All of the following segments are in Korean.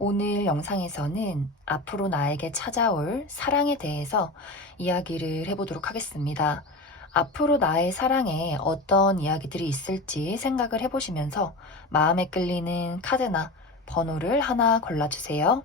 오늘 영상에서는 앞으로 나에게 찾아올 사랑에 대해서 이야기를 해보도록 하겠습니다. 앞으로 나의 사랑에 어떤 이야기들이 있을지 생각을 해보시면서 마음에 끌리는 카드나 번호를 하나 골라주세요.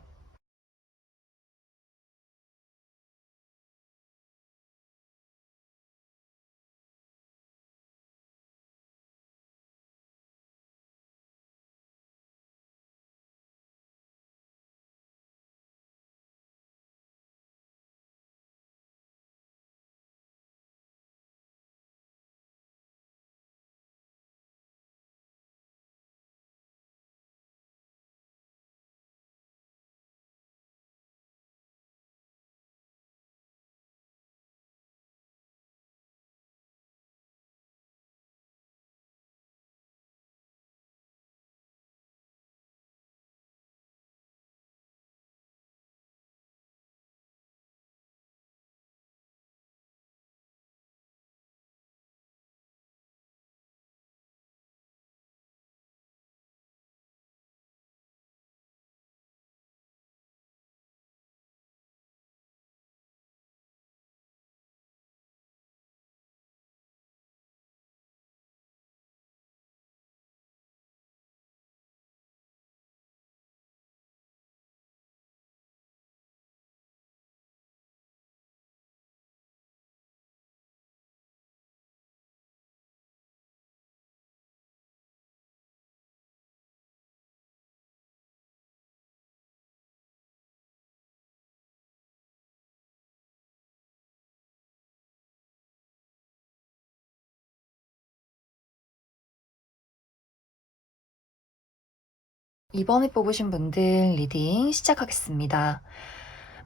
이번에 뽑으신 분들 리딩 시작하겠습니다.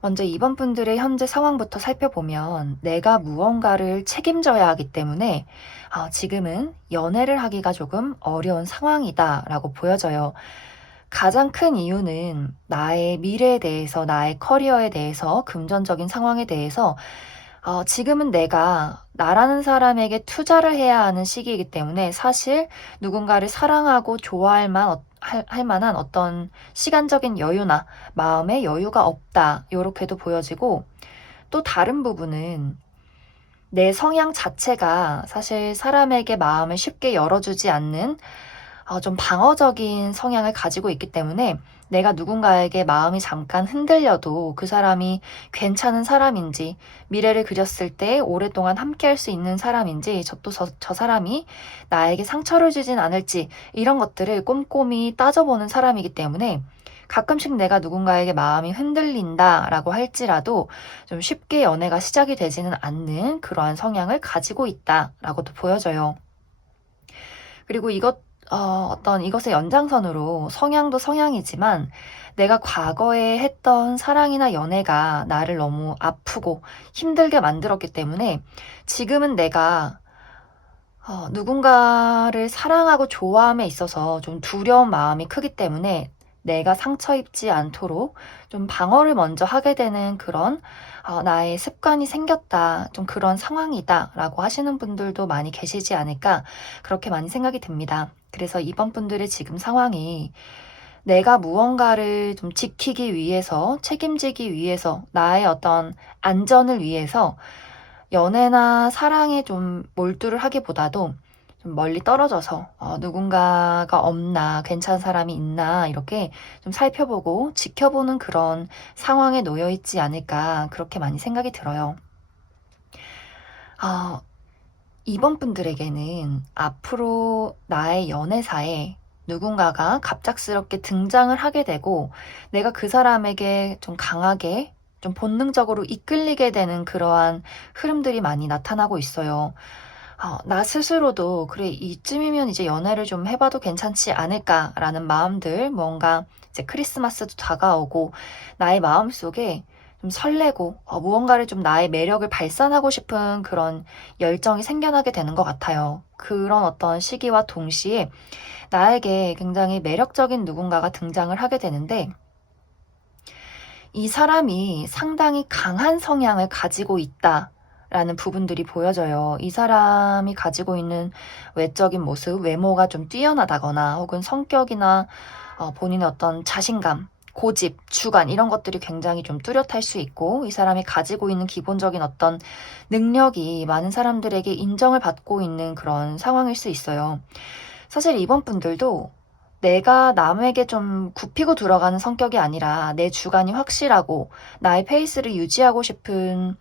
먼저 이번 분들의 현재 상황부터 살펴보면 내가 무언가를 책임져야 하기 때문에 지금은 연애를 하기가 조금 어려운 상황이다 라고 보여져요. 가장 큰 이유는 나의 미래에 대해서, 나의 커리어에 대해서, 금전적인 상황에 대해서 지금은 내가 나라는 사람에게 투자를 해야 하는 시기이기 때문에 사실 누군가를 사랑하고 좋아할 할 만한 어떤 시간적인 여유나 마음의 여유가 없다. 요렇게도 보여지고, 또 다른 부분은 내 성향 자체가 사실 사람에게 마음을 쉽게 열어주지 않는 좀 방어적인 성향을 가지고 있기 때문에 내가 누군가에게 마음이 잠깐 흔들려도 그 사람이 괜찮은 사람인지, 미래를 그렸을 때 오랫동안 함께 할 수 있는 사람인지, 저 사람이 나에게 상처를 주진 않을지, 이런 것들을 꼼꼼히 따져보는 사람이기 때문에 가끔씩 내가 누군가에게 마음이 흔들린다라고 할지라도 좀 쉽게 연애가 시작이 되지는 않는 그러한 성향을 가지고 있다라고도 보여져요. 그리고 어떤 이것의 연장선으로 성향도 성향이지만 내가 과거에 했던 사랑이나 연애가 나를 너무 아프고 힘들게 만들었기 때문에 지금은 내가 누군가를 사랑하고 좋아함에 있어서 좀 두려운 마음이 크기 때문에 내가 상처 입지 않도록 좀 방어를 먼저 하게 되는 그런 나의 습관이 생겼다. 좀 그런 상황이다. 라고 하시는 분들도 많이 계시지 않을까. 그렇게 많이 생각이 듭니다. 그래서 이번 분들의 지금 상황이 내가 무언가를 좀 지키기 위해서, 책임지기 위해서, 나의 어떤 안전을 위해서 연애나 사랑에 좀 몰두를 하기보다도 좀 멀리 떨어져서 누군가가 없나, 괜찮은 사람이 있나 이렇게 좀 살펴보고 지켜보는 그런 상황에 놓여 있지 않을까 그렇게 많이 생각이 들어요. 어, 이번 분들에게는 앞으로 나의 연애사에 누군가가 갑작스럽게 등장을 하게 되고 내가 그 사람에게 좀 강하게 좀 본능적으로 이끌리게 되는 그러한 흐름들이 많이 나타나고 있어요. 나 스스로도 그래 이쯤이면 이제 연애를 좀 해봐도 괜찮지 않을까라는 마음들, 뭔가 이제 크리스마스도 다가오고 나의 마음속에 좀 설레고 무언가를 좀 나의 매력을 발산하고 싶은 그런 열정이 생겨나게 되는 것 같아요. 그런 어떤 시기와 동시에 나에게 굉장히 매력적인 누군가가 등장을 하게 되는데 이 사람이 상당히 강한 성향을 가지고 있다. 라는 부분들이 보여져요. 이 사람이 가지고 있는 외적인 모습, 외모가 좀 뛰어나다거나 혹은 성격이나 본인의 어떤 자신감, 고집, 주관 이런 것들이 굉장히 좀 뚜렷할 수 있고 이 사람이 가지고 있는 기본적인 어떤 능력이 많은 사람들에게 인정을 받고 있는 그런 상황일 수 있어요. 사실 이번 분들도 내가 남에게 좀 굽히고 들어가는 성격이 아니라 내 주관이 확실하고 나의 페이스를 유지하고 싶은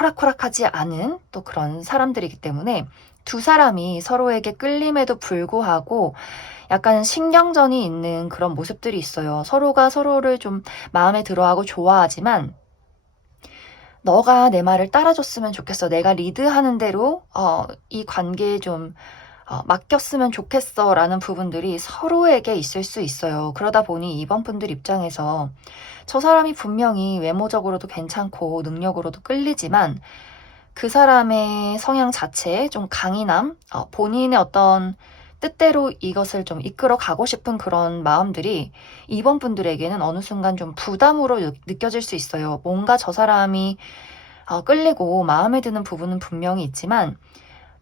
호락호락하지 않은 또 그런 사람들이기 때문에 두 사람이 서로에게 끌림에도 불구하고 약간 신경전이 있는 그런 모습들이 있어요. 서로가 서로를 좀 마음에 들어하고 좋아하지만 너가 내 말을 따라줬으면 좋겠어. 내가 리드하는 대로 이 관계에 좀 맡겼으면 좋겠어 라는 부분들이 서로에게 있을 수 있어요. 그러다 보니 이번 분들 입장에서 저 사람이 분명히 외모적으로도 괜찮고 능력으로도 끌리지만 그 사람의 성향 자체에 좀 강인함, 본인의 어떤 뜻대로 이것을 좀 이끌어 가고 싶은 그런 마음들이 이번 분들에게는 어느 순간 좀 부담으로 느껴질 수 있어요. 뭔가 저 사람이 끌리고 마음에 드는 부분은 분명히 있지만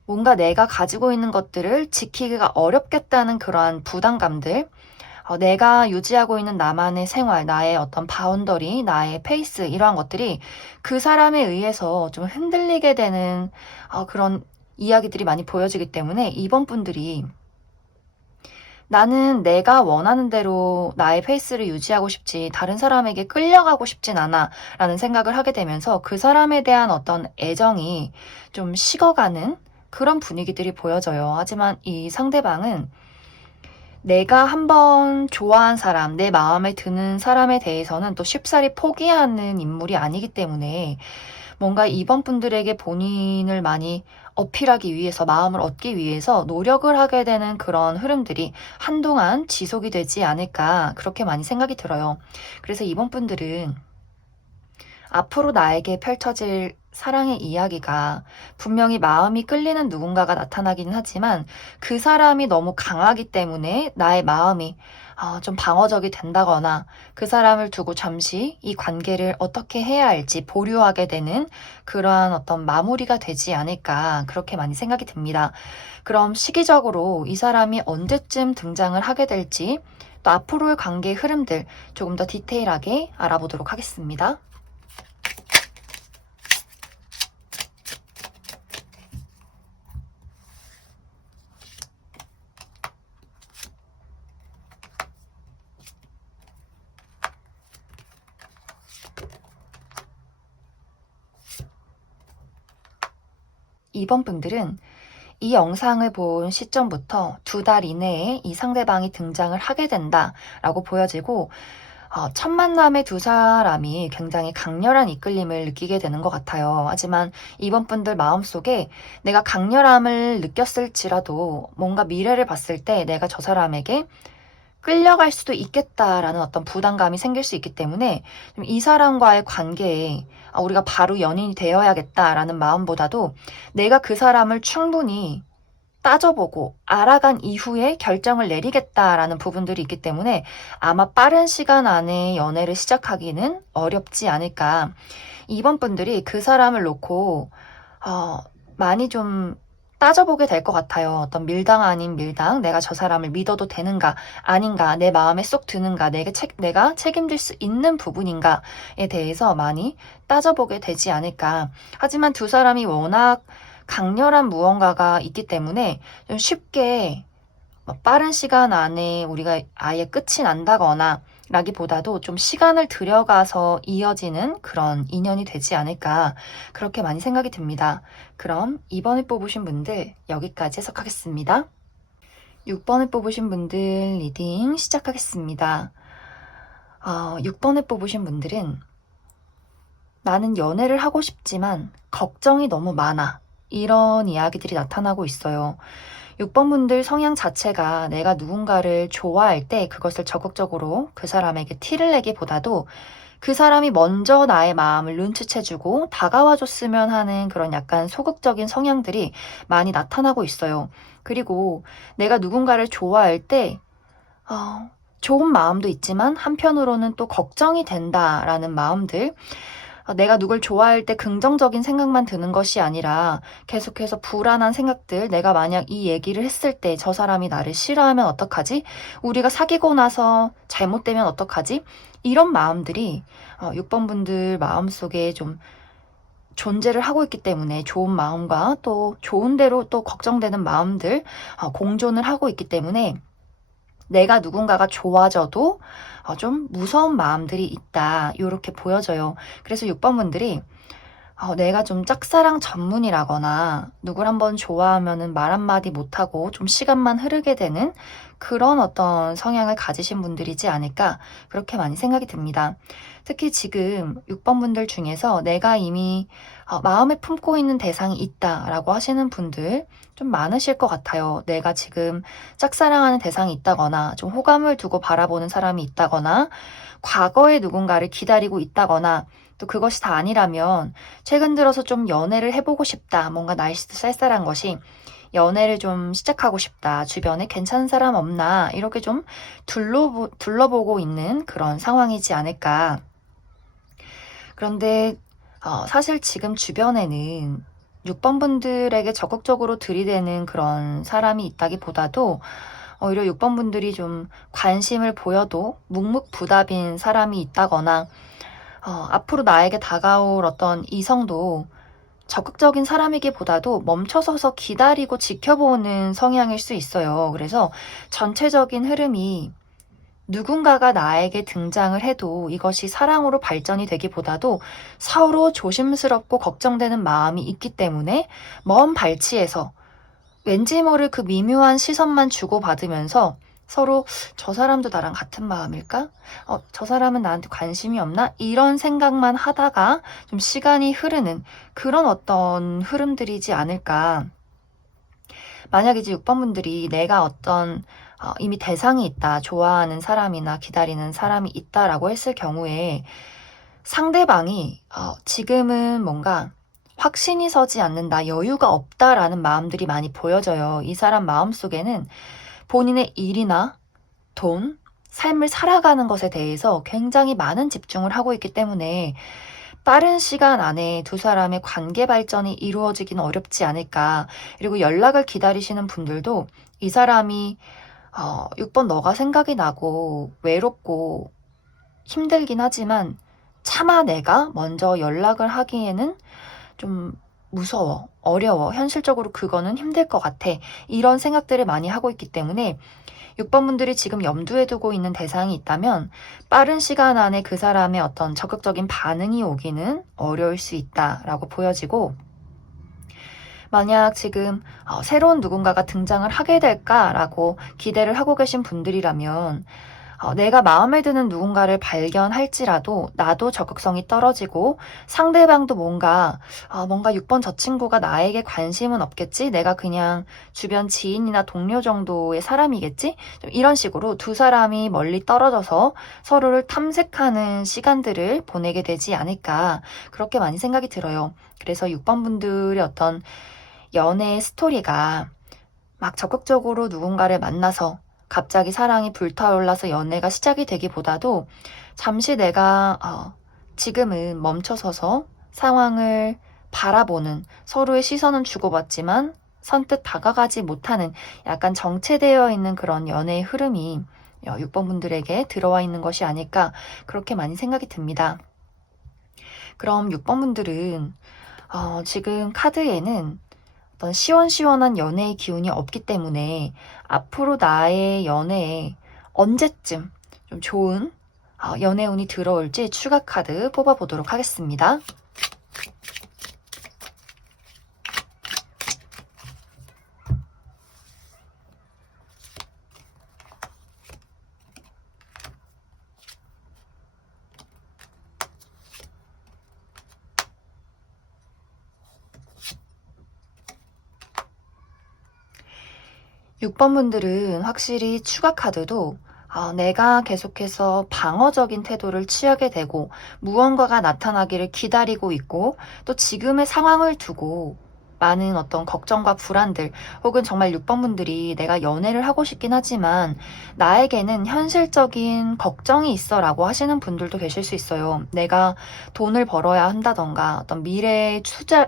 뭔가 내가 가지고 있는 것들을 지키기가 어렵겠다는 그러한 부담감들, 내가 유지하고 있는 나만의 생활, 나의 어떤 바운더리, 나의 페이스 이러한 것들이 그 사람에 의해서 좀 흔들리게 되는 그런 이야기들이 많이 보여지기 때문에 이번 분들이 나는 내가 원하는 대로 나의 페이스를 유지하고 싶지 다른 사람에게 끌려가고 싶진 않아 라는 생각을 하게 되면서 그 사람에 대한 어떤 애정이 좀 식어가는 그런 분위기들이 보여져요. 하지만 이 상대방은 내가 한번 좋아한 사람, 내 마음에 드는 사람에 대해서는 또 쉽사리 포기하는 인물이 아니기 때문에 뭔가 이번 분들에게 본인을 많이 어필하기 위해서, 마음을 얻기 위해서 노력을 하게 되는 그런 흐름들이 한동안 지속이 되지 않을까 그렇게 많이 생각이 들어요. 그래서 이번 분들은 앞으로 나에게 펼쳐질 사랑의 이야기가 분명히 마음이 끌리는 누군가가 나타나기는 하지만 그 사람이 너무 강하기 때문에 나의 마음이 좀 방어적이 된다거나 그 사람을 두고 잠시 이 관계를 어떻게 해야 할지 보류하게 되는 그러한 어떤 마무리가 되지 않을까 그렇게 많이 생각이 듭니다. 그럼 시기적으로 이 사람이 언제쯤 등장을 하게 될지 또 앞으로의 관계의 흐름들 조금 더 디테일하게 알아보도록 하겠습니다. 2번 분들은 이 영상을 본 시점부터 2달 이내에 이 상대방이 등장을 하게 된다라고 보여지고 첫 만남의 두 사람이 굉장히 강렬한 이끌림을 느끼게 되는 것 같아요. 하지만 이번 분들 마음속에 내가 강렬함을 느꼈을지라도 뭔가 미래를 봤을 때 내가 저 사람에게 끌려갈 수도 있겠다라는 어떤 부담감이 생길 수 있기 때문에 이 사람과의 관계에 우리가 바로 연인이 되어야겠다라는 마음보다도 내가 그 사람을 충분히 따져보고 알아간 이후에 결정을 내리겠다라는 부분들이 있기 때문에 아마 빠른 시간 안에 연애를 시작하기는 어렵지 않을까. 이번 분들이 그 사람을 놓고 많이 좀 따져보게 될 것 같아요. 어떤 밀당 아닌 밀당, 내가 저 사람을 믿어도 되는가, 아닌가, 내 마음에 쏙 드는가, 내가 책임질 수 있는 부분인가에 대해서 많이 따져보게 되지 않을까. 하지만 두 사람이 워낙 강렬한 무언가가 있기 때문에 좀 쉽게 빠른 시간 안에 우리가 아예 끝이 난다거나 라기보다도 좀 시간을 들여가서 이어지는 그런 인연이 되지 않을까 그렇게 많이 생각이 듭니다. 그럼 2번을 뽑으신 분들 여기까지 해석하겠습니다. 6번을 뽑으신 분들 리딩 시작하겠습니다. 6번을 뽑으신 분들은 나는 연애를 하고 싶지만 걱정이 너무 많아. 이런 이야기들이 나타나고 있어요. 6번 분들 성향 자체가 내가 누군가를 좋아할 때 그것을 적극적으로 그 사람에게 티를 내기보다도 그 사람이 먼저 나의 마음을 눈치채주고 다가와줬으면 하는 그런 약간 소극적인 성향들이 많이 나타나고 있어요. 그리고 내가 누군가를 좋아할 때 좋은 마음도 있지만 한편으로는 또 걱정이 된다라는 마음들 내가 누굴 좋아할 때 긍정적인 생각만 드는 것이 아니라 계속해서 불안한 생각들, 내가 만약 이 얘기를 했을 때 저 사람이 나를 싫어하면 어떡하지? 우리가 사귀고 나서 잘못되면 어떡하지? 이런 마음들이 6번 분들 마음속에 좀 존재를 하고 있기 때문에 좋은 마음과 또 좋은 대로 또 걱정되는 마음들 공존을 하고 있기 때문에 내가 누군가가 좋아져도 좀 무서운 마음들이 있다. 이렇게 보여져요. 그래서 6번 분들이 내가 좀 짝사랑 전문이라거나 누굴 한번 좋아하면은 말 한마디 못하고 좀 시간만 흐르게 되는 그런 어떤 성향을 가지신 분들이지 않을까 그렇게 많이 생각이 듭니다. 특히 지금 6번 분들 중에서 내가 이미 마음에 품고 있는 대상이 있다라고 하시는 분들 좀 많으실 것 같아요. 내가 지금 짝사랑하는 대상이 있다거나 좀 호감을 두고 바라보는 사람이 있다거나 과거에 누군가를 기다리고 있다거나 또 그것이 다 아니라면 최근 들어서 좀 연애를 해보고 싶다. 뭔가 날씨도 쌀쌀한 것이 연애를 좀 시작하고 싶다. 주변에 괜찮은 사람 없나. 이렇게 좀 둘러보고 있는 그런 상황이지 않을까. 그런데 사실 지금 주변에는 6번 분들에게 적극적으로 들이대는 그런 사람이 있다기보다도 오히려 6번 분들이 좀 관심을 보여도 묵묵부답인 사람이 있다거나 앞으로 나에게 다가올 어떤 이성도 적극적인 사람이기보다도 멈춰서서 기다리고 지켜보는 성향일 수 있어요. 그래서 전체적인 흐름이 누군가가 나에게 등장을 해도 이것이 사랑으로 발전이 되기보다도 서로 조심스럽고 걱정되는 마음이 있기 때문에 먼 발치에서 왠지 모를 그 미묘한 시선만 주고받으면서 서로 저 사람도 나랑 같은 마음일까? 저 사람은 나한테 관심이 없나? 이런 생각만 하다가 좀 시간이 흐르는 그런 어떤 흐름들이지 않을까. 만약 이제 6번 분들이 내가 어떤 이미 대상이 있다, 좋아하는 사람이나 기다리는 사람이 있다라고 했을 경우에 상대방이 지금은 뭔가 확신이 서지 않는다, 여유가 없다라는 마음들이 많이 보여져요. 이 사람 마음속에는 본인의 일이나 돈, 삶을 살아가는 것에 대해서 굉장히 많은 집중을 하고 있기 때문에 빠른 시간 안에 두 사람의 관계 발전이 이루어지기는 어렵지 않을까. 그리고 연락을 기다리시는 분들도 이 사람이 6번 너가 생각이 나고 외롭고 힘들긴 하지만 차마 내가 먼저 연락을 하기에는 좀 무서워, 어려워, 현실적으로 그거는 힘들 것 같아. 이런 생각들을 많이 하고 있기 때문에 6번 분들이 지금 염두에 두고 있는 대상이 있다면 빠른 시간 안에 그 사람의 어떤 적극적인 반응이 오기는 어려울 수 있다라고 보여지고, 만약 지금 새로운 누군가가 등장을 하게 될까라고 기대를 하고 계신 분들이라면 내가 마음에 드는 누군가를 발견할지라도 나도 적극성이 떨어지고 상대방도 뭔가 6번 저 친구가 나에게 관심은 없겠지? 내가 그냥 주변 지인이나 동료 정도의 사람이겠지? 좀 이런 식으로 두 사람이 멀리 떨어져서 서로를 탐색하는 시간들을 보내게 되지 않을까 그렇게 많이 생각이 들어요. 그래서 6번 분들의 어떤 연애 스토리가 막 적극적으로 누군가를 만나서 갑자기 사랑이 불타올라서 연애가 시작이 되기보다도 잠시 내가 지금은 멈춰서서 상황을 바라보는, 서로의 시선은 주고받지만 선뜻 다가가지 못하는 약간 정체되어 있는 그런 연애의 흐름이 6번 분들에게 들어와 있는 것이 아닐까 그렇게 많이 생각이 듭니다. 그럼 6번 분들은 지금 카드에는 어떤 시원시원한 연애의 기운이 없기 때문에 앞으로 나의 연애에 언제쯤 좀 좋은 연애운이 들어올지 추가 카드 뽑아보도록 하겠습니다. 6번 분들은 확실히 추가 카드도 내가 계속해서 방어적인 태도를 취하게 되고 무언가가 나타나기를 기다리고 있고 또 지금의 상황을 두고 많은 어떤 걱정과 불안들, 혹은 정말 6번 분들이 내가 연애를 하고 싶긴 하지만 나에게는 현실적인 걱정이 있어 라고 하시는 분들도 계실 수 있어요. 내가 돈을 벌어야 한다던가 어떤 미래에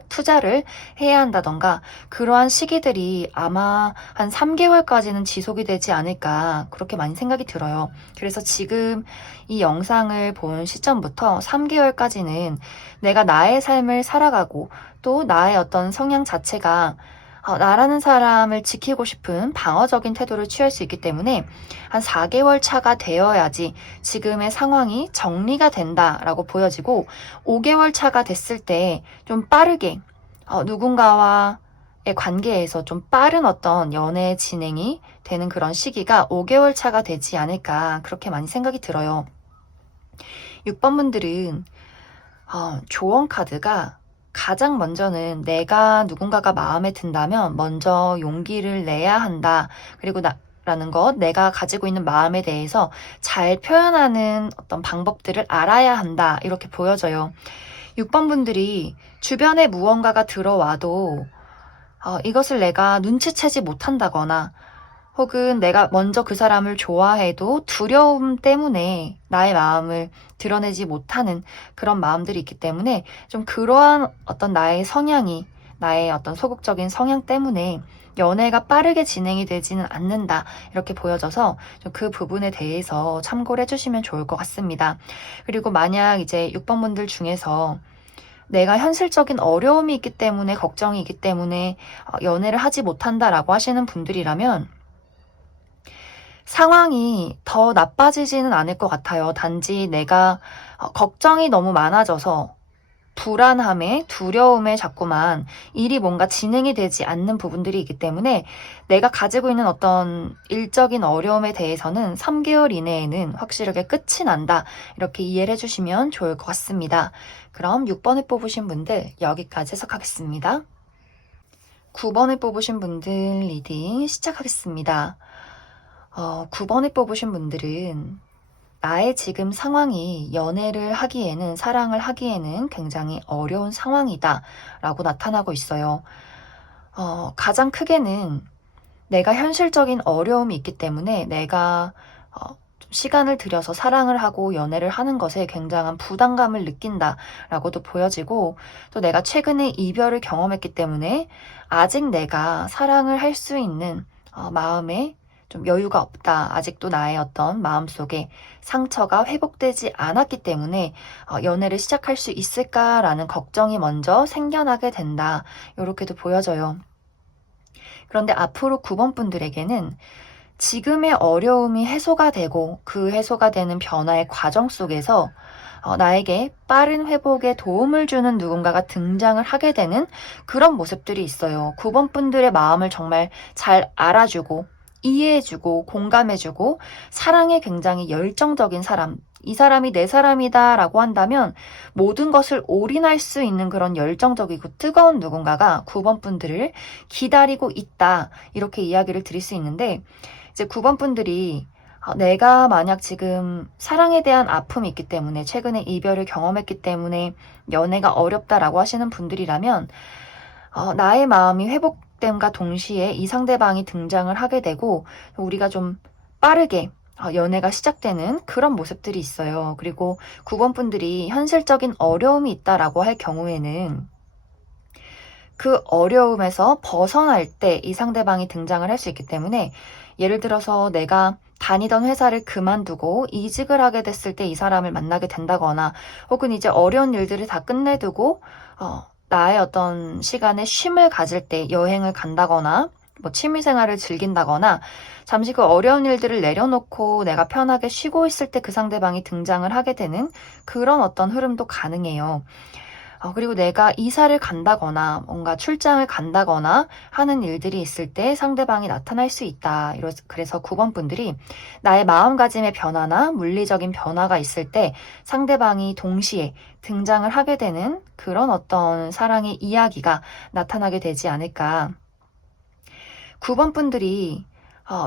투자를 해야 한다던가 그러한 시기들이 아마 한 3개월까지는 지속이 되지 않을까 그렇게 많이 생각이 들어요. 그래서 지금 이 영상을 본 시점부터 3개월까지는 내가 나의 삶을 살아가고 또 나의 어떤 성향 자체가 나라는 사람을 지키고 싶은 방어적인 태도를 취할 수 있기 때문에 한 4개월 차가 되어야지 지금의 상황이 정리가 된다라고 보여지고 5개월 차가 됐을 때 좀 빠르게 누군가와의 관계에서 좀 빠른 어떤 연애 진행이 되는 그런 시기가 5개월 차가 되지 않을까 그렇게 많이 생각이 들어요. 6번 분들은 조언 카드가 가장 먼저는 내가 누군가가 마음에 든다면 먼저 용기를 내야 한다. 그리고 라는 것, 내가 가지고 있는 마음에 대해서 잘 표현하는 어떤 방법들을 알아야 한다. 이렇게 보여져요. 6번 분들이 주변에 무언가가 들어와도 이것을 내가 눈치채지 못한다거나 혹은 내가 먼저 그 사람을 좋아해도 두려움 때문에 나의 마음을 드러내지 못하는 그런 마음들이 있기 때문에 좀 그러한 어떤 나의 성향이 나의 어떤 소극적인 성향 때문에 연애가 빠르게 진행이 되지는 않는다 이렇게 보여져서 좀 그 부분에 대해서 참고를 해주시면 좋을 것 같습니다. 그리고 만약 이제 6번 분들 중에서 내가 현실적인 어려움이 있기 때문에 걱정이 있기 때문에 연애를 하지 못한다라고 하시는 분들이라면 상황이 더 나빠지지는 않을 것 같아요. 단지 내가 걱정이 너무 많아져서 불안함에 두려움에 자꾸만 일이 뭔가 진행이 되지 않는 부분들이 있기 때문에 내가 가지고 있는 어떤 일적인 어려움에 대해서는 3개월 이내에는 확실하게 끝이 난다. 이렇게 이해를 해주시면 좋을 것 같습니다. 그럼 6번을 뽑으신 분들 여기까지 해석하겠습니다. 9번을 뽑으신 분들 리딩 시작하겠습니다. 9번을 뽑으신 분들은 나의 지금 상황이 연애를 하기에는, 사랑을 하기에는 굉장히 어려운 상황이다 라고 나타나고 있어요. 가장 크게는 내가 현실적인 어려움이 있기 때문에 내가 좀 시간을 들여서 사랑을 하고 연애를 하는 것에 굉장한 부담감을 느낀다라고도 보여지고 또 내가 최근에 이별을 경험했기 때문에 아직 내가 사랑을 할 수 있는 마음에 좀 여유가 없다. 아직도 나의 어떤 마음속에 상처가 회복되지 않았기 때문에 연애를 시작할 수 있을까라는 걱정이 먼저 생겨나게 된다. 이렇게도 보여져요. 그런데 앞으로 9번 분들에게는 지금의 어려움이 해소가 되고 그 해소가 되는 변화의 과정 속에서 나에게 빠른 회복에 도움을 주는 누군가가 등장을 하게 되는 그런 모습들이 있어요. 9번 분들의 마음을 정말 잘 알아주고 이해해주고 공감해주고 사랑에 굉장히 열정적인 사람, 이 사람이 내 사람이다 라고 한다면 모든 것을 올인할 수 있는 그런 열정적이고 뜨거운 누군가가 9번 분들을 기다리고 있다 이렇게 이야기를 드릴 수 있는데 이제 9번 분들이 내가 만약 지금 사랑에 대한 아픔이 있기 때문에 최근에 이별을 경험했기 때문에 연애가 어렵다라고 하시는 분들이라면 나의 마음이 회복됨과 동시에 이 상대방이 등장을 하게 되고 우리가 좀 빠르게 연애가 시작되는 그런 모습들이 있어요. 그리고 9번 분들이 현실적인 어려움이 있다라고 할 경우에는 그 어려움에서 벗어날 때 이 상대방이 등장을 할 수 있기 때문에 예를 들어서 내가 다니던 회사를 그만두고 이직을 하게 됐을 때 이 사람을 만나게 된다거나 혹은 이제 어려운 일들을 다 끝내두고 나의 어떤 시간에 쉼을 가질 때 여행을 간다거나 뭐 취미생활을 즐긴다거나 잠시 그 어려운 일들을 내려놓고 내가 편하게 쉬고 있을 때 그 상대방이 등장을 하게 되는 그런 어떤 흐름도 가능해요. 그리고 내가 이사를 간다거나 뭔가 출장을 간다거나 하는 일들이 있을 때 상대방이 나타날 수 있다. 그래서 9번 분들이 나의 마음가짐의 변화나 물리적인 변화가 있을 때 상대방이 동시에 등장을 하게 되는 그런 어떤 사랑의 이야기가 나타나게 되지 않을까. 9번 분들이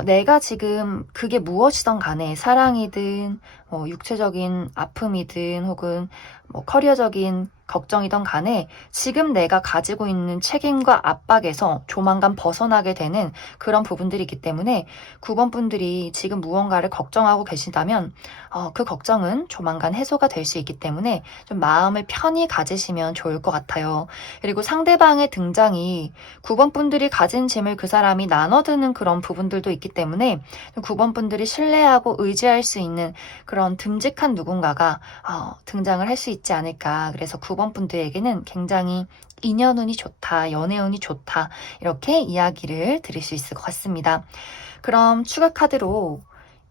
내가 지금 그게 무엇이든 간에 사랑이든 육체적인 아픔이든 혹은 커리어적인 걱정이든 간에 지금 내가 가지고 있는 책임과 압박에서 조만간 벗어나게 되는 그런 부분들이 있기 때문에 9번 분들이 지금 무언가를 걱정하고 계신다면 그 걱정은 조만간 해소가 될 수 있기 때문에 좀 마음을 편히 가지시면 좋을 것 같아요. 그리고 상대방의 등장이 9번 분들이 가진 짐을 그 사람이 나눠드는 그런 부분들도 있기 때문에 9번 분들이 신뢰하고 의지할 수 있는 그런 듬직한 누군가가 등장을 할 수 있지 않을까. 그래서 9번 분들에게는 굉장히 인연운이 좋다, 연애운이 좋다, 이렇게 이야기를 드릴 수 있을 것 같습니다. 그럼 추가 카드로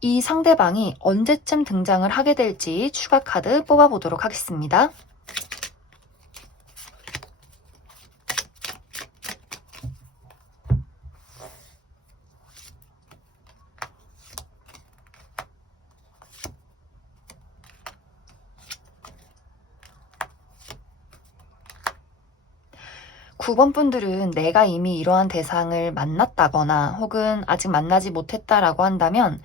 이 상대방이 언제쯤 등장을 하게 될지 추가 카드 뽑아보도록 하겠습니다. 9번 분들은 내가 이미 이러한 대상을 만났다거나 혹은 아직 만나지 못했다라고 한다면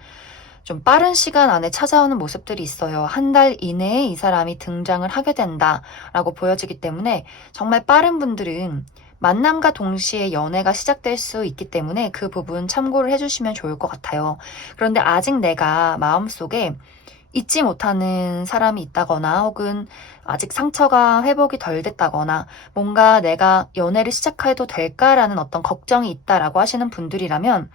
좀 빠른 시간 안에 찾아오는 모습들이 있어요. 한 달 이내에 이 사람이 등장을 하게 된다라고 보여지기 때문에 정말 빠른 분들은 만남과 동시에 연애가 시작될 수 있기 때문에 그 부분 참고를 해주시면 좋을 것 같아요. 그런데 아직 내가 마음속에 잊지 못하는 사람이 있다거나 혹은 아직 상처가 회복이 덜 됐다거나 뭔가 내가 연애를 시작해도 될까라는 어떤 걱정이 있다라고 하시는 분들이라면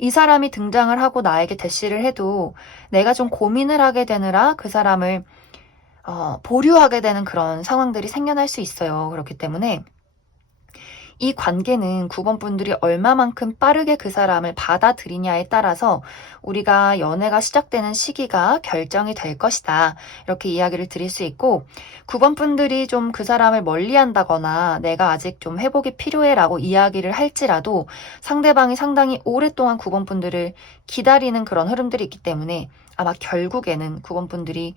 이 사람이 등장을 하고 나에게 대시를 해도 내가 좀 고민을 하게 되느라 그 사람을 보류하게 되는 그런 상황들이 생겨날 수 있어요. 그렇기 때문에 이 관계는 9번 분들이 얼마만큼 빠르게 그 사람을 받아들이냐에 따라서 우리가 연애가 시작되는 시기가 결정이 될 것이다. 이렇게 이야기를 드릴 수 있고 9번 분들이 좀 그 사람을 멀리한다거나 내가 아직 좀 회복이 필요해라고 이야기를 할지라도 상대방이 상당히 오랫동안 9번 분들을 기다리는 그런 흐름들이 있기 때문에 아마 결국에는 9번 분들이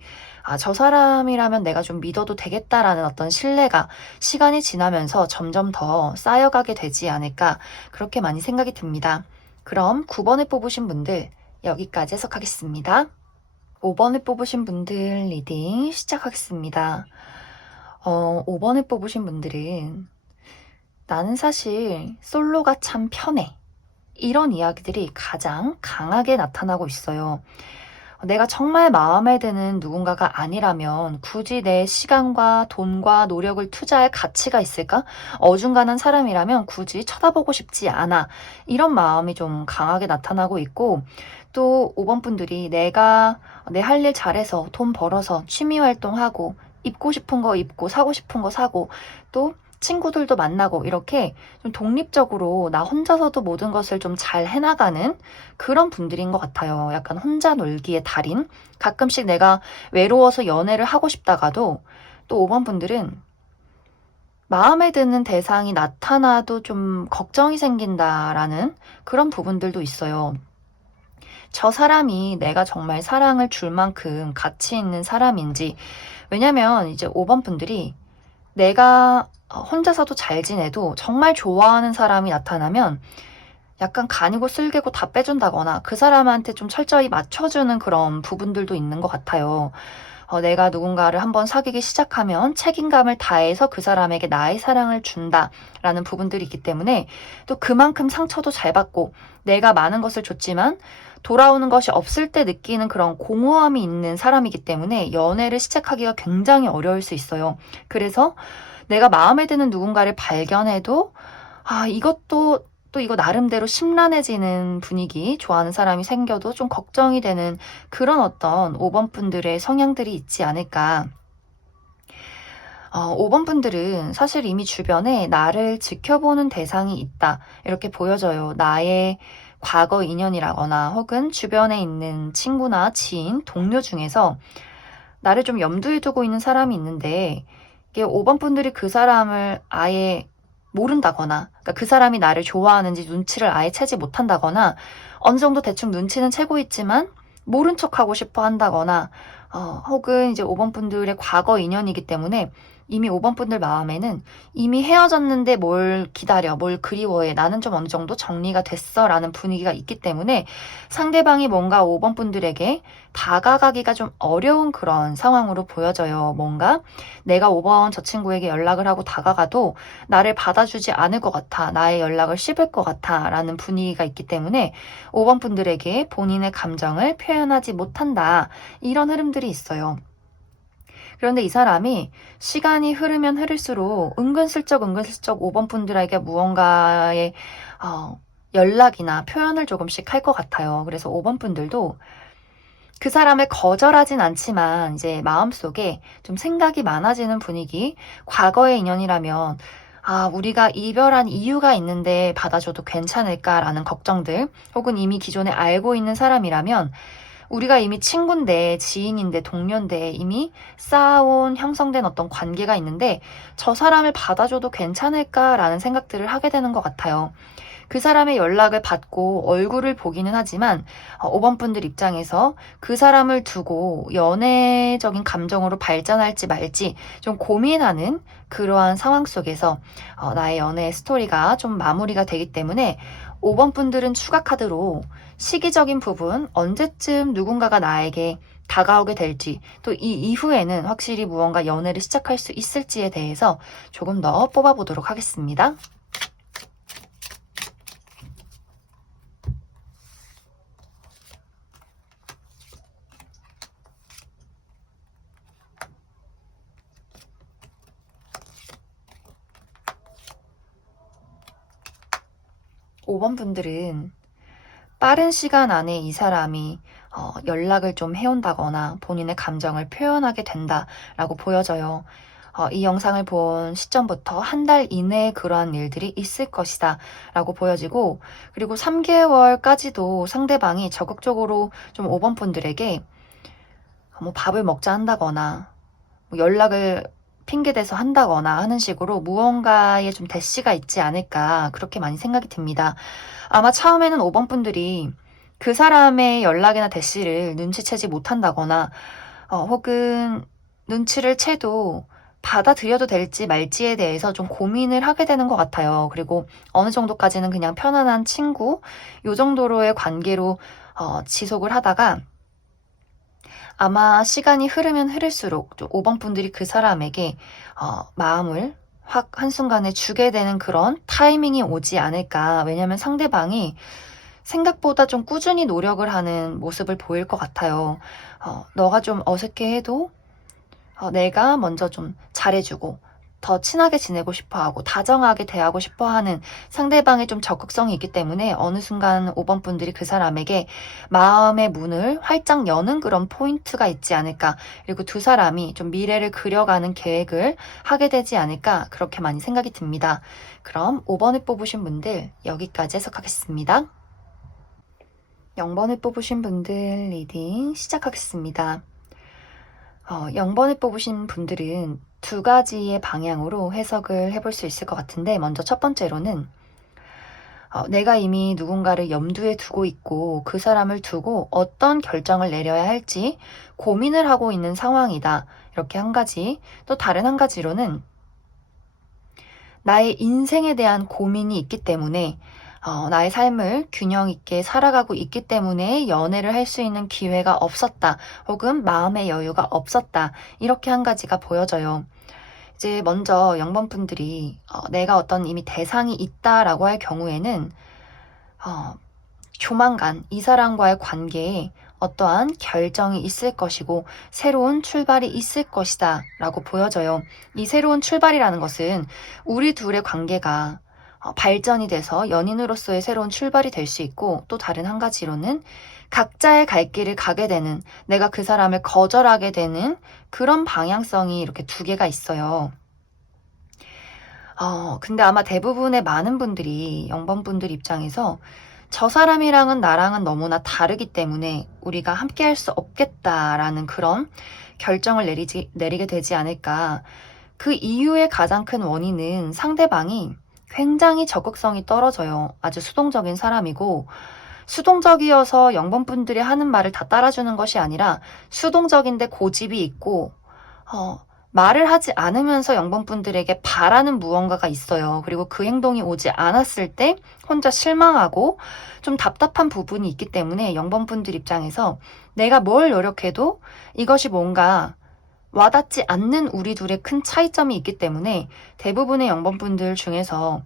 저 사람이라면 내가 좀 믿어도 되겠다라는 어떤 신뢰가 시간이 지나면서 점점 더 쌓여가게 되지 않을까 그렇게 많이 생각이 듭니다. 그럼 9번을 뽑으신 분들 여기까지 해석하겠습니다. 5번을 뽑으신 분들 리딩 시작하겠습니다. 5번을 뽑으신 분들은 나는 사실 솔로가 참 편해. 이런 이야기들이 가장 강하게 나타나고 있어요. 내가 정말 마음에 드는 누군가가 아니라면 굳이 내 시간과 돈과 노력을 투자할 가치가 있을까? 어중간한 사람이라면 굳이 쳐다보고 싶지 않아. 이런 마음이 좀 강하게 나타나고 있고 또 5번 분들이 내가 내 할 일 잘해서 돈 벌어서 취미 활동하고 입고 싶은 거 입고 사고 싶은 거 사고 또 친구들도 만나고 이렇게 좀 독립적으로 나 혼자서도 모든 것을 좀 잘 해나가는 그런 분들인 것 같아요. 약간 혼자 놀기의 달인. 가끔씩 내가 외로워서 연애를 하고 싶다가도 또 5번 분들은 마음에 드는 대상이 나타나도 좀 걱정이 생긴다라는 그런 부분들도 있어요. 저 사람이 내가 정말 사랑을 줄 만큼 가치 있는 사람인지. 왜냐면 이제 5번 분들이 내가 혼자서도 잘 지내도 정말 좋아하는 사람이 나타나면 약간 간이고 쓸개고 다 빼준다거나 그 사람한테 좀 철저히 맞춰주는 그런 부분들도 있는 것 같아요. 내가 누군가를 한번 사귀기 시작하면 책임감을 다해서 그 사람에게 나의 사랑을 준다라는 부분들이 있기 때문에 또 그만큼 상처도 잘 받고 내가 많은 것을 줬지만 돌아오는 것이 없을 때 느끼는 그런 공허함이 있는 사람이기 때문에 연애를 시작하기가 굉장히 어려울 수 있어요. 그래서 내가 마음에 드는 누군가를 발견해도 이것도 또 이거 나름대로 심란해지는 분위기, 좋아하는 사람이 생겨도 좀 걱정이 되는 그런 어떤 5번 분들의 성향들이 있지 않을까. 5번 분들은 사실 이미 주변에 나를 지켜보는 대상이 있다. 이렇게 보여져요. 나의 과거 인연이라거나 혹은 주변에 있는 친구나 지인, 동료 중에서 나를 좀 염두에 두고 있는 사람이 있는데 이게 5번 분들이 그 사람을 아예 모른다거나 그러니까 그 사람이 나를 좋아하는지 눈치를 아예 채지 못한다거나 어느 정도 대충 눈치는 채고 있지만 모른 척하고 싶어 한다거나 혹은 이제 5번 분들의 과거 인연이기 때문에 이미 5번 분들 마음에는 이미 헤어졌는데 뭘 기다려, 뭘 그리워해, 나는 좀 어느 정도 정리가 됐어 라는 분위기가 있기 때문에 상대방이 뭔가 5번 분들에게 다가가기가 좀 어려운 그런 상황으로 보여져요. 뭔가 내가 5번 저 친구에게 연락을 하고 다가가도 나를 받아주지 않을 것 같아, 나의 연락을 씹을 것 같아 라는 분위기가 있기 때문에 5번 분들에게 본인의 감정을 표현하지 못한다, 이런 흐름들이 있어요. 그런데 이 사람이 시간이 흐르면 흐를수록 은근슬쩍 5번 분들에게 무언가의 연락이나 표현을 조금씩 할 것 같아요. 그래서 5번 분들도 그 사람을 거절하진 않지만 이제 마음속에 좀 생각이 많아지는 분위기, 과거의 인연이라면 우리가 이별한 이유가 있는데 받아줘도 괜찮을까라는 걱정들, 혹은 이미 기존에 알고 있는 사람이라면 우리가 이미 친구인데, 지인인데, 동료인데 이미 쌓아온 형성된 어떤 관계가 있는데 저 사람을 받아줘도 괜찮을까라는 생각들을 하게 되는 것 같아요. 그 사람의 연락을 받고 얼굴을 보기는 하지만 5번 분들 입장에서 그 사람을 두고 연애적인 감정으로 발전할지 말지 좀 고민하는 그러한 상황 속에서 나의 연애 스토리가 좀 마무리가 되기 때문에 5번 분들은 추가 카드로 시기적인 부분, 언제쯤 누군가가 나에게 다가오게 될지, 또 이 이후에는 확실히 무언가 연애를 시작할 수 있을지에 대해서 조금 더 뽑아보도록 하겠습니다. 5번 분들은 빠른 시간 안에 이 사람이 연락을 좀 해온다거나 본인의 감정을 표현하게 된다라고 보여져요. 이 영상을 본 시점부터 한 달 이내에 그러한 일들이 있을 것이다 라고 보여지고, 그리고 3개월까지도 상대방이 적극적으로 좀 5번 분들에게 뭐 밥을 먹자 한다거나 뭐 연락을 핑계대서 한다거나 하는 식으로 무언가에 좀 대시가 있지 않을까, 그렇게 많이 생각이 듭니다. 아마 처음에는 5번 분들이 그 사람의 연락이나 대시를 눈치채지 못한다거나 혹은 눈치를 채도 받아들여도 될지 말지에 대해서 좀 고민을 하게 되는 것 같아요. 그리고 어느 정도까지는 그냥 편안한 친구, 요 정도로의 관계로 지속을 하다가 아마 시간이 흐르면 흐를수록 좀 5번 분들이 그 사람에게 마음을 확 한순간에 주게 되는 그런 타이밍이 오지 않을까. 왜냐면 상대방이 생각보다 좀 꾸준히 노력을 하는 모습을 보일 것 같아요. 너가 좀 어색해해도 내가 먼저 좀 잘해주고 더 친하게 지내고 싶어하고 다정하게 대하고 싶어하는 상대방의 좀 적극성이 있기 때문에 어느 순간 5번 분들이 그 사람에게 마음의 문을 활짝 여는 그런 포인트가 있지 않을까, 그리고 두 사람이 좀 미래를 그려가는 계획을 하게 되지 않을까, 그렇게 많이 생각이 듭니다. 그럼 5번을 뽑으신 분들 여기까지 해석하겠습니다. 0번을 뽑으신 분들 리딩 시작하겠습니다. 0번을 뽑으신 분들은 두 가지의 방향으로 해석을 해볼 수 있을 것 같은데, 먼저 첫 번째로는 내가 이미 누군가를 염두에 두고 있고 그 사람을 두고 어떤 결정을 내려야 할지 고민을 하고 있는 상황이다, 이렇게 한 가지. 또 다른 한 가지로는 나의 인생에 대한 고민이 있기 때문에 나의 삶을 균형 있게 살아가고 있기 때문에 연애를 할 수 있는 기회가 없었다, 혹은 마음의 여유가 없었다, 이렇게 한 가지가 보여져요. 이제 먼저 0번 분들이 내가 어떤 이미 대상이 있다라고 할 경우에는 조만간 이 사람과의 관계에 어떠한 결정이 있을 것이고 새로운 출발이 있을 것이다 라고 보여져요. 이 새로운 출발이라는 것은 우리 둘의 관계가 발전이 돼서 연인으로서의 새로운 출발이 될 수 있고, 또 다른 한 가지로는 각자의 갈 길을 가게 되는, 내가 그 사람을 거절하게 되는 그런 방향성이 이렇게 두 개가 있어요. 근데 아마 대부분의 많은 분들이 0번 분들 입장에서 저 사람이랑은 나랑은 너무나 다르기 때문에 우리가 함께 할 수 없겠다라는 그런 결정을 내리게 되지 않을까. 그 이유의 가장 큰 원인은 상대방이 굉장히 적극성이 떨어져요. 아주 수동적인 사람이고, 수동적이어서 0번 분들이 하는 말을 다 따라주는 것이 아니라 수동적인데 고집이 있고 말을 하지 않으면서 0번분들에게 바라는 무언가가 있어요. 그리고 그 행동이 오지 않았을 때 혼자 실망하고 좀 답답한 부분이 있기 때문에 0번분들 입장에서 내가 뭘 노력해도 이것이 뭔가 와닿지 않는 우리 둘의 큰 차이점이 있기 때문에 대부분의 0번분들 중에서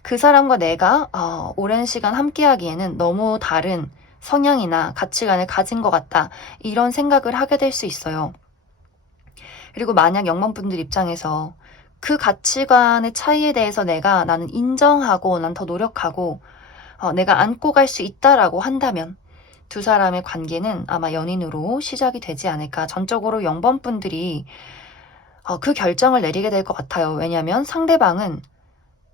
그 사람과 내가 오랜 시간 함께하기에는 너무 다른 성향이나 가치관을 가진 것 같다. 이런 생각을 하게 될 수 있어요. 그리고 만약 0번분들 입장에서 그 가치관의 차이에 대해서 나는 인정하고 난 더 노력하고 내가 안고 갈 수 있다라고 한다면 두 사람의 관계는 아마 연인으로 시작이 되지 않을까. 전적으로 0번분들이 그 결정을 내리게 될 것 같아요. 왜냐하면 상대방은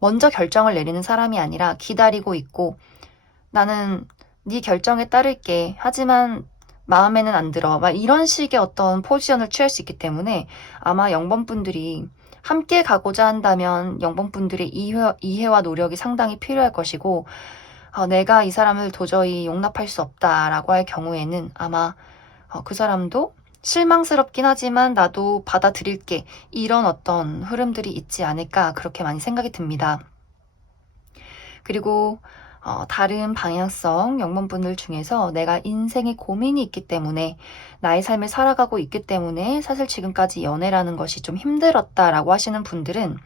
먼저 결정을 내리는 사람이 아니라 기다리고 있고 나는 네 결정에 따를게. 하지만 마음에는 안 들어. 막 이런 식의 어떤 포지션을 취할 수 있기 때문에 아마 0번분들이 함께 가고자 한다면 0번분들의 이해와 노력이 상당히 필요할 것이고 내가 이 사람을 도저히 용납할 수 없다라고 할 경우에는 아마 그 사람도 실망스럽긴 하지만 나도 받아들일게. 이런 어떤 흐름들이 있지 않을까 그렇게 많이 생각이 듭니다. 그리고 다른 방향성 0번분들 중에서 내가 인생에 고민이 있기 때문에 나의 삶을 살아가고 있기 때문에 사실 지금까지 연애라는 것이 좀 힘들었다라고 하시는 분들은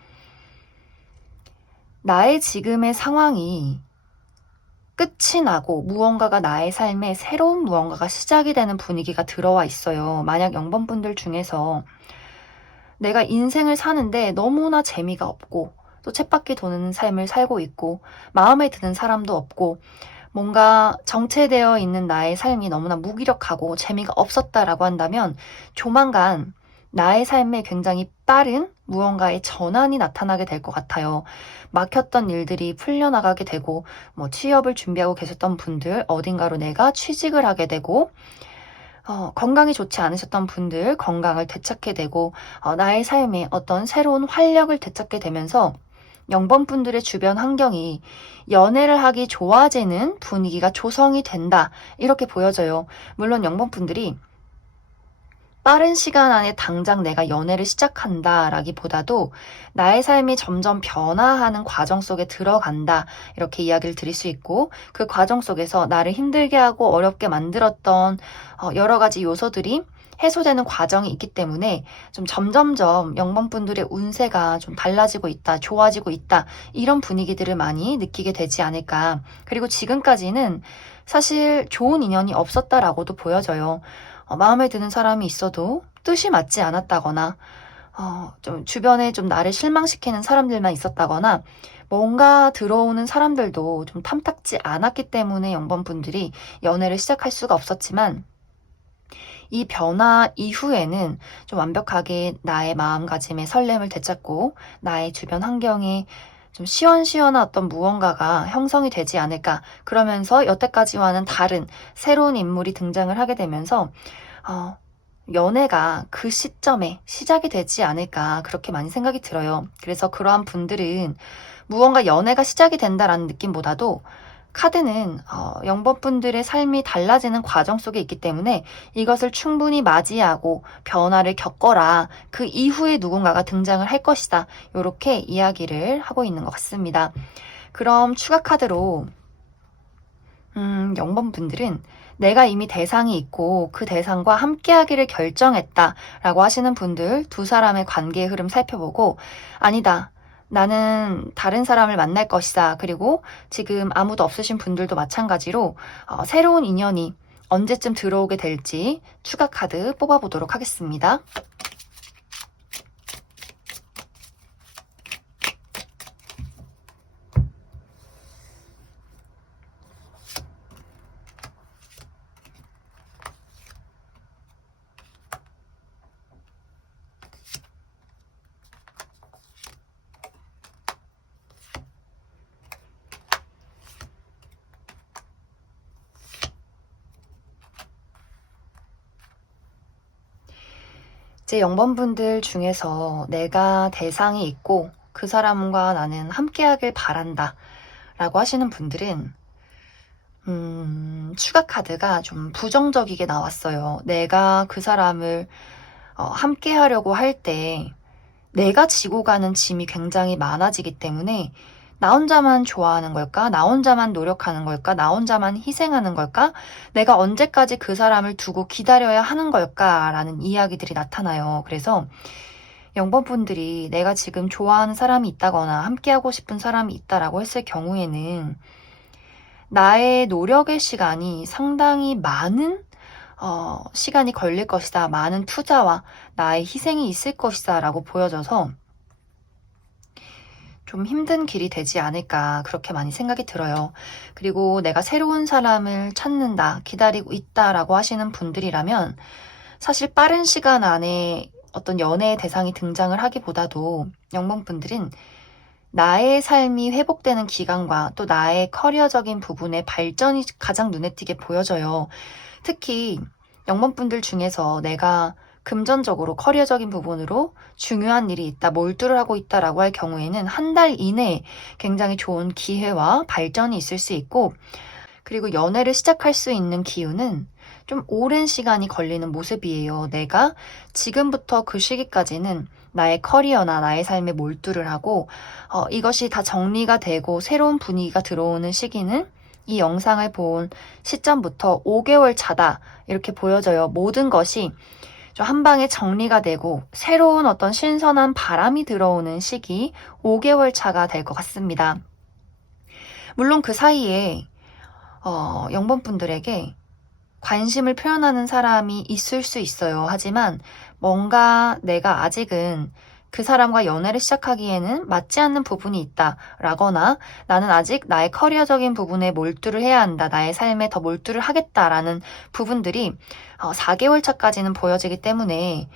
나의 지금의 상황이 끝이 나고 무언가가 나의 삶에 새로운 무언가가 시작이 되는 분위기가 들어와 있어요. 만약 0번분들 중에서 내가 인생을 사는데 너무나 재미가 없고 또 쳇바퀴 도는 삶을 살고 있고 마음에 드는 사람도 없고 뭔가 정체되어 있는 나의 삶이 너무나 무기력하고 재미가 없었다라고 한다면 조만간 나의 삶에 굉장히 빠른 무언가의 전환이 나타나게 될 것 같아요. 막혔던 일들이 풀려나가게 되고 취업을 준비하고 계셨던 분들 어딘가로 내가 취직을 하게 되고 건강이 좋지 않으셨던 분들 건강을 되찾게 되고 나의 삶에 어떤 새로운 활력을 되찾게 되면서 0번분들의 주변 환경이 연애를 하기 좋아지는 분위기가 조성이 된다. 이렇게 보여져요. 물론 0번분들이 빠른 시간 안에 당장 내가 연애를 시작한다 라기보다도 나의 삶이 점점 변화하는 과정 속에 들어간다. 이렇게 이야기를 드릴 수 있고 그 과정 속에서 나를 힘들게 하고 어렵게 만들었던 여러 가지 요소들이 해소되는 과정이 있기 때문에 좀 점점점 0번분들의 운세가 좀 달라지고 있다, 좋아지고 있다 이런 분위기들을 많이 느끼게 되지 않을까. 그리고 지금까지는 사실 좋은 인연이 없었다라고도 보여져요. 마음에 드는 사람이 있어도 뜻이 맞지 않았다거나 좀 주변에 좀 나를 실망시키는 사람들만 있었다거나 뭔가 들어오는 사람들도 좀 탐탁지 않았기 때문에 0번분들이 연애를 시작할 수가 없었지만 이 변화 이후에는 좀 완벽하게 나의 마음가짐의 설렘을 되찾고 나의 주변 환경에 좀 시원시원한 어떤 무언가가 형성이 되지 않을까. 그러면서 여태까지와는 다른 새로운 인물이 등장을 하게 되면서 연애가 그 시점에 시작이 되지 않을까 그렇게 많이 생각이 들어요. 그래서 그러한 분들은 무언가 연애가 시작이 된다라는 느낌보다도 카드는 0번분들의 삶이 달라지는 과정 속에 있기 때문에 이것을 충분히 맞이하고 변화를 겪어라. 그 이후에 누군가가 등장을 할 것이다. 이렇게 이야기를 하고 있는 것 같습니다. 그럼 추가 카드로 0번분들은 내가 이미 대상이 있고 그 대상과 함께하기를 결정했다 라고 하시는 분들 두 사람의 관계의 흐름 살펴보고 아니다. 나는 다른 사람을 만날 것이다. 그리고 지금 아무도 없으신 분들도 마찬가지로 새로운 인연이 언제쯤 들어오게 될지 추가 카드 뽑아보도록 하겠습니다. 이제 0번분들 중에서 내가 대상이 있고 그 사람과 나는 함께하길 바란다 라고 하시는 분들은 추가 카드가 좀 부정적이게 나왔어요. 내가 그 사람을 함께 하려고 할 때 내가 지고 가는 짐이 굉장히 많아지기 때문에 나 혼자만 좋아하는 걸까? 나 혼자만 노력하는 걸까? 나 혼자만 희생하는 걸까? 내가 언제까지 그 사람을 두고 기다려야 하는 걸까? 라는 이야기들이 나타나요. 그래서 0번분들이 내가 지금 좋아하는 사람이 있다거나 함께하고 싶은 사람이 있다라고 했을 경우에는 나의 노력의 시간이 상당히 많은 시간이 걸릴 것이다. 많은 투자와 나의 희생이 있을 것이다. 라고 보여져서 좀 힘든 길이 되지 않을까 그렇게 많이 생각이 들어요. 그리고 내가 새로운 사람을 찾는다, 기다리고 있다라고 하시는 분들이라면 사실 빠른 시간 안에 어떤 연애의 대상이 등장을 하기보다도 0번분들은 나의 삶이 회복되는 기간과 또 나의 커리어적인 부분의 발전이 가장 눈에 띄게 보여져요. 특히 0번분들 중에서 내가 금전적으로 커리어적인 부분으로 중요한 일이 있다, 몰두를 하고 있다라고 할 경우에는 한 달 이내에 굉장히 좋은 기회와 발전이 있을 수 있고, 그리고 연애를 시작할 수 있는 기회는 좀 오랜 시간이 걸리는 모습이에요. 내가 지금부터 그 시기까지는 나의 커리어나 나의 삶에 몰두를 하고 이것이 다 정리가 되고 새로운 분위기가 들어오는 시기는 이 영상을 본 시점부터 5개월 차다 이렇게 보여져요. 모든 것이 좀 한 방에 정리가 되고 새로운 어떤 신선한 바람이 들어오는 시기 5개월 차가 될 것 같습니다. 물론 그 사이에 0번분들에게 관심을 표현하는 사람이 있을 수 있어요. 하지만 뭔가 내가 아직은 그 사람과 연애를 시작하기에는 맞지 않는 부분이 있다라거나 나는 아직 나의 커리어적인 부분에 몰두를 해야 한다. 나의 삶에 더 몰두를 하겠다라는 부분들이 4개월 차까지는 보여지기 때문에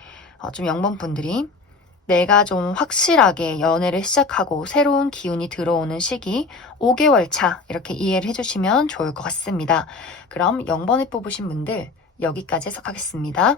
좀 0번분들이 내가 좀 확실하게 연애를 시작하고 새로운 기운이 들어오는 시기 5개월 차 이렇게 이해를 해주시면 좋을 것 같습니다. 그럼 0번을 뽑으신 분들 여기까지 해석하겠습니다.